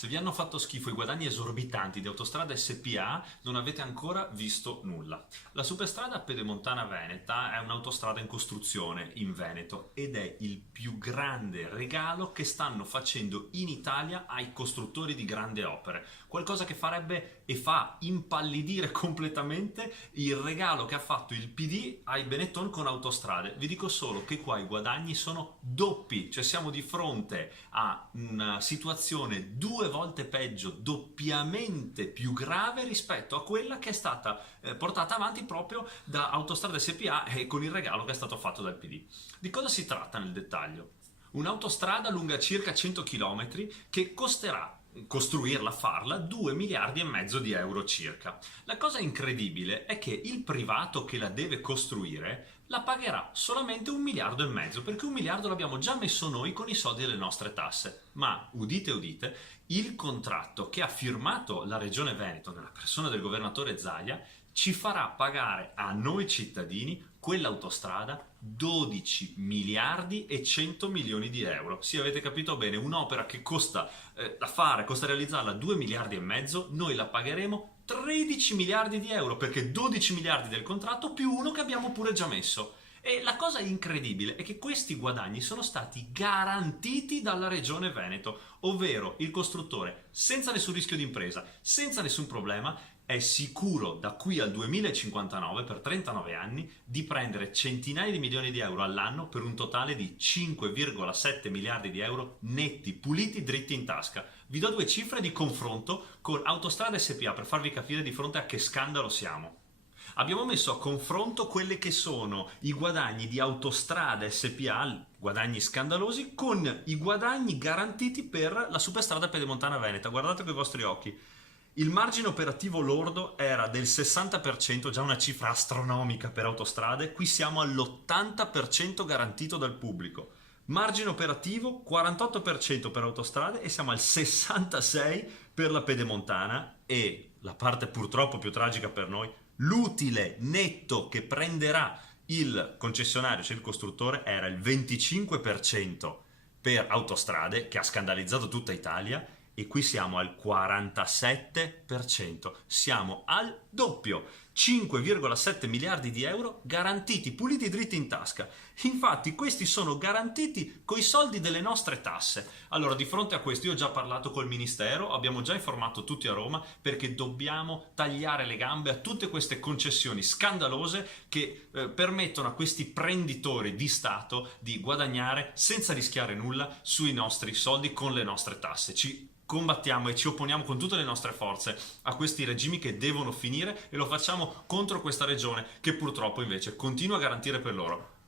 Se vi hanno fatto schifo i guadagni esorbitanti di Autostrada SPA, non avete ancora visto nulla. La superstrada Pedemontana Veneta è un'autostrada in costruzione in Veneto ed è il più grande regalo che stanno facendo in Italia ai costruttori di grandi opere. Qualcosa che farebbe e fa impallidire completamente il regalo che ha fatto il PD ai Benetton con Autostrade. Vi dico solo che qua i guadagni sono doppi, cioè siamo di fronte a una situazione due volte peggio, doppiamente più grave rispetto a quella che è stata portata avanti proprio da Autostrade SPA e con il regalo che è stato fatto dal PD. Di cosa si tratta nel dettaglio? Un'autostrada lunga circa 100 km che costerà costruirla, farla, 2 miliardi e mezzo di euro circa. La cosa incredibile è che il privato che la deve costruire la pagherà solamente 1,5 miliardi, perché 1 miliardo l'abbiamo già messo noi con i soldi delle nostre tasse. Ma, udite udite, il contratto che ha firmato la Regione Veneto, nella persona del governatore Zaia, ci farà pagare a noi cittadini quell'autostrada 12 miliardi e 100 milioni di euro. Sì, avete capito bene, un'opera che costa da fare, costa realizzarla 2 miliardi e mezzo, noi la pagheremo 13 miliardi di euro, perché 12 miliardi del contratto più uno che abbiamo pure già messo. E la cosa incredibile è che questi guadagni sono stati garantiti dalla Regione Veneto, ovvero il costruttore, senza nessun rischio di impresa, senza nessun problema, è sicuro da qui al 2059, per 39 anni, di prendere centinaia di milioni di euro all'anno per un totale di 5,7 miliardi di euro netti, puliti, dritti in tasca. Vi do due cifre di confronto con Autostrada SPA per farvi capire di fronte a che scandalo siamo. Abbiamo messo a confronto quelli che sono i guadagni di Autostrada SPA, guadagni scandalosi, con i guadagni garantiti per la superstrada Pedemontana Veneta. Guardate con i vostri occhi. Il margine operativo lordo era del 60%, già una cifra astronomica per autostrade, qui siamo all'80% garantito dal pubblico. Margine operativo 48% per autostrade e siamo al 66% per la pedemontana e, la parte purtroppo più tragica per noi, l'utile netto che prenderà il concessionario, cioè il costruttore, era il 25% per autostrade, che ha scandalizzato tutta Italia, e qui siamo al 47%, siamo al doppio, 5,7 miliardi di euro garantiti, puliti dritti in tasca. Infatti questi sono garantiti coi soldi delle nostre tasse. Allora, di fronte a questo io ho già parlato col Ministero, abbiamo già informato tutti a Roma, perché dobbiamo tagliare le gambe a tutte queste concessioni scandalose che permettono a questi prenditori di Stato di guadagnare senza rischiare nulla sui nostri soldi con le nostre tasse. Ci combattiamo e ci opponiamo con tutte le nostre forze a questi regimi che devono finire e lo facciamo contro questa regione che purtroppo invece continua a garantire per loro.